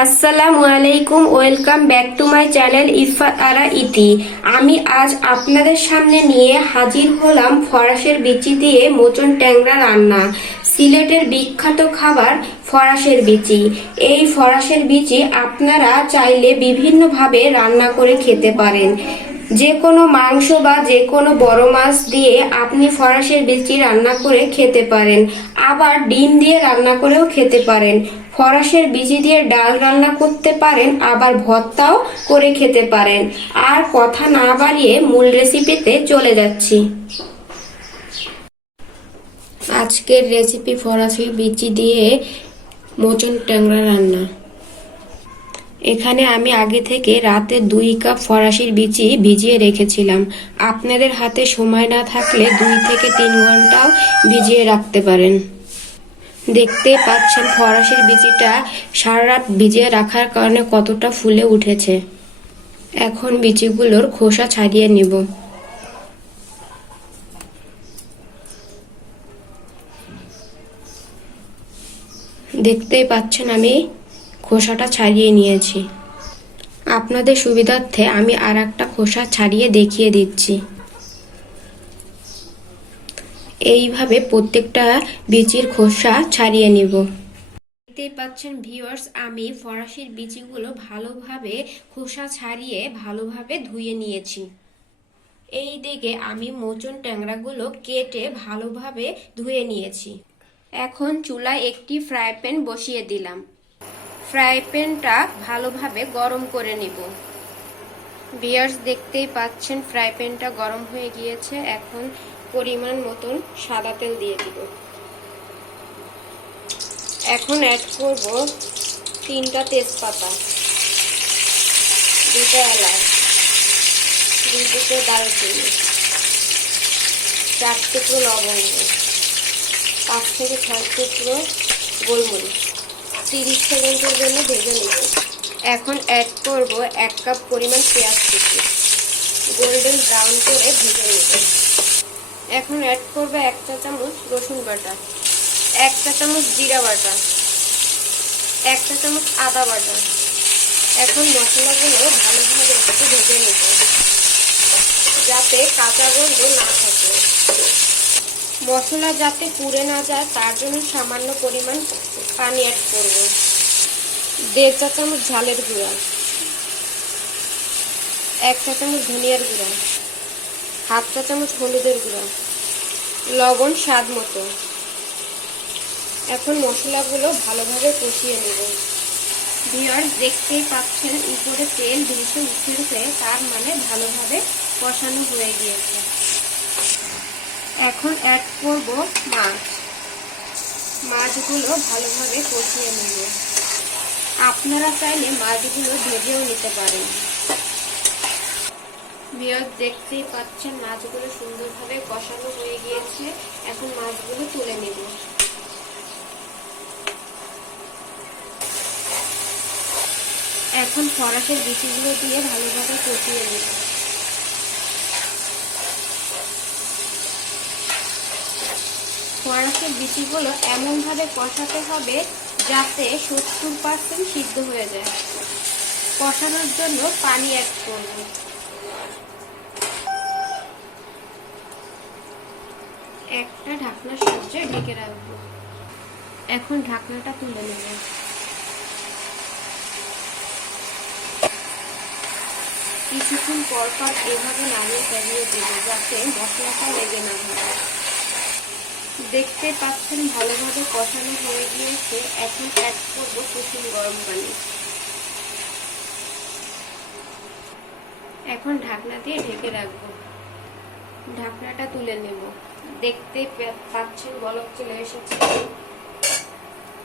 আসসালামু আলাইকুম, welcome back to my channel Irfat Ara Iti. আমি আজ আপনাদের সামনে নিয়ে হাজির হলাম ফরাসের বিচি দিয়ে মোচন ট্যাংরা রান্না, সিলেটের বিখ্যাত খাবার ফরাসের বিচি। এই ফরাসের বিচি আপনারা চাইলে বিভিন্নভাবে রান্না করে খেতে পারেন। যে কোনো মাংস বা যে কোনো বড় মাছ দিয়ে আপনি ফরাসের বিচি রান্না করে খেতে পারেন, আবার ডিম দিয়ে রান্না করেও খেতে পারেন। ফরাসের বিচি দিয়ে ডাল রান্না করতে পারেন, আবার ভর্তাও করে খেতে পারেন। আর কথা না বাড়িয়ে মূল রেসিপিতে চলে যাচ্ছি। আজকের রেসিপি ফরাসি বিচি দিয়ে মোচন ট্যাংরা রান্না। এখানে আমি আগে থেকে রাতে দুই কাপ ফরাসির বিচি ভিজিয়ে রেখেছিলাম। আপনাদের হাতে সময় না থাকলে দুই থেকে তিন ঘন্টাও ভিজিয়ে রাখতে পারেন। দেখতে পাচ্ছেন ফরাসির বিচিটা সারা রাত ভিজিয়ে রাখার কারণে কতটা ফুলে উঠেছে। এখন বিচিগুলোর খোসা ছাড়িয়ে নিব। দেখতেই পাচ্ছেন আমি খোসাটা ছাড়িয়ে নিয়েছি। আপনাদের সুবিধার্থে আমি আর একটা খোসা ছাড়িয়ে দেখিয়ে দিচ্ছি। এইভাবে প্রত্যেকটা বিচির খোসা ছাড়িয়ে নিব। দেখতেই পাচ্ছেন ভিউয়ার্স আমি ফরাসির বিচিগুলো ভালোভাবে খোসা ছাড়িয়ে ভালোভাবে ধুয়ে নিয়েছি। এই দিকে আমি মোচন ট্যাংরাগুলো কেটে ভালোভাবে ধুয়ে নিয়েছি। এখন চুলায় একটি ফ্রাই প্যান বসিয়ে দিলাম। ফ্রাই প্যানটা ভালোভাবে গরম করে নিব। বিয়ার্স দেখতেই পাচ্ছেন ফ্রাই প্যানটা গরম হয়ে গিয়েছে। এখন পরিমাণ মতন সাদা তেল দিয়ে দিব। এখন অ্যাড করব তিনটা তেজপাতা, দুটো এলাচ, দুই দুটো দারুচিনি, চার টুকরো লবঙ্গ, পাঁচ থেকে ছয় টুকরো গোলমরিচ, তিরিশ সেকেন্ডের জন্য ভেজে নেব। এখন অ্যাড করব এক কাপ পরিমাণ পেঁয়াজ কুচি, গোল্ডেন ব্রাউন করে ভেজে নেব। এখন অ্যাড করবে এক চা চামচ রসুন বাটা, এক চা চামচ জিরা বাটা, এক চা চামচ আদা বাটা। এখন মশলাগুলো ভালোভাবে একটু ভেজে নেব, যাতে কাঁচা গন্ধ না থাকে। মশলা যাতে পুড়ে না যায়, তার জন্য সামান্য পরিমাণ পানি অ্যাড করব। দেড় চা চামচ ঝালের গুঁড়া, এক চা চামচ ধনিয়ার গুঁড়া হাফ চা চামচ হলুদের গুঁড়া, লবণ স্বাদ মতো। এখন মশলাগুলো ভালোভাবে কষিয়ে নেব। বিয়ার দেখতেই পাচ্ছেন, উপরে তেল ভেসে উঠেছে তার মানে ভালোভাবে কষানো হয়ে গিয়েছে। এখন অ্যাড করব মাছ। মাছগুলো ভালোভাবে কষিয়ে নেব। আপনারা চাইলে মাছগুলো ভেজেও নিতে পারেন। বিয়র দেখতেই পাচ্ছেন মাছগুলো সুন্দরভাবে কষানো হয়ে গিয়েছে। এখন মাছগুলো তুলে নেব। এখন ফরাসের বিচিগুলো দিয়ে ভালোভাবে কষিয়ে নেব। ফরাসের বিচিগুলো এমনভাবে কষাতে হবে যাতে সত্তর পার্সেন্ট সিদ্ধ হয়ে যায়। কষানোর জন্য পানি অ্যাড করব। একটা ঢাকনার সাহায্যে ঢেকে রাখব। এখন ঢাকনাটা তুলে নেব। কিছুক্ষণ পর পর এভাবে নাড়িয়ে চালিয়ে দেবো যাতে মশলাটা লেগে না হয় দেখতে পাচ্ছেন ভালোভাবে কষানো হয়ে গিয়েছে। এখন অ্যাড করব কুসুম গরম পানি। এখন ঢাকনা দিয়ে ঢেকে রাখব। ঢাকনাটা তুলে নেব। দেখতে পাচ্ছেন বলক চলে এসেছে।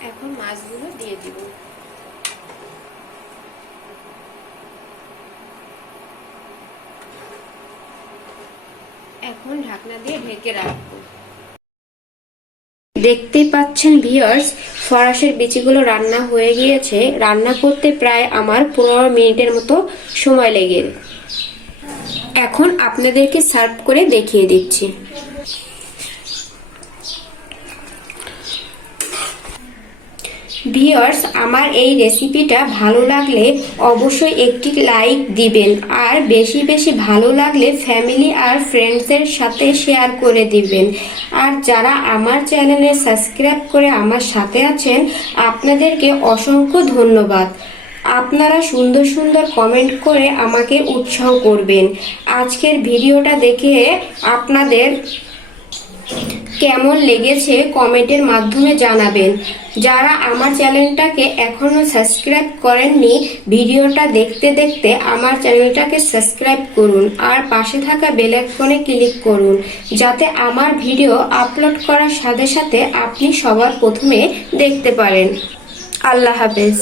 এখন মাছগুলো দিয়ে দিব। এখন ঢাকনা দিয়ে ঢেকে রাখব। দেখতেই পাচ্ছেন ভিয়ার্স ফরাসের বিচিগুলো রান্না হয়ে গিয়েছে। রান্না করতে প্রায় আমার পনেরো মিনিটের মতো সময় লেগে এখন আপনাদেরকে সার্ভ করে দেখিয়ে দিচ্ছি। ভিওর্স আমার এই রেসিপিটা ভালো লাগলে অবশ্যই একটি লাইক দিবেন, আর বেশি বেশি ভালো লাগলে ফ্যামিলি আর ফ্রেন্ডসের সাথে শেয়ার করে দিবেন। আর যারা আমার চ্যানেলে সাবস্ক্রাইব করে আমার সাথে আছেন, আপনাদেরকে অসংখ্য ধন্যবাদ। আপনারা সুন্দর সুন্দর কমেন্ট করে আমাকে উৎসাহ করবেন। আজকের ভিডিওটা দেখে আপনাদের কেমন লেগেছে কমেন্টের মাধ্যমে জানাবেন। যারা আমার চ্যানেলটাকে এখনও সাবস্ক্রাইব করেননি, ভিডিওটা দেখতে দেখতে আমার চ্যানেলটাকে সাবস্ক্রাইব করুন আর পাশে থাকা বেল আইকনে ক্লিক করুন, যাতে আমার ভিডিও আপলোড করার সাথে সাথে আপনি সবার প্রথমে দেখতে পারেন। আল্লাহ হাফেজ।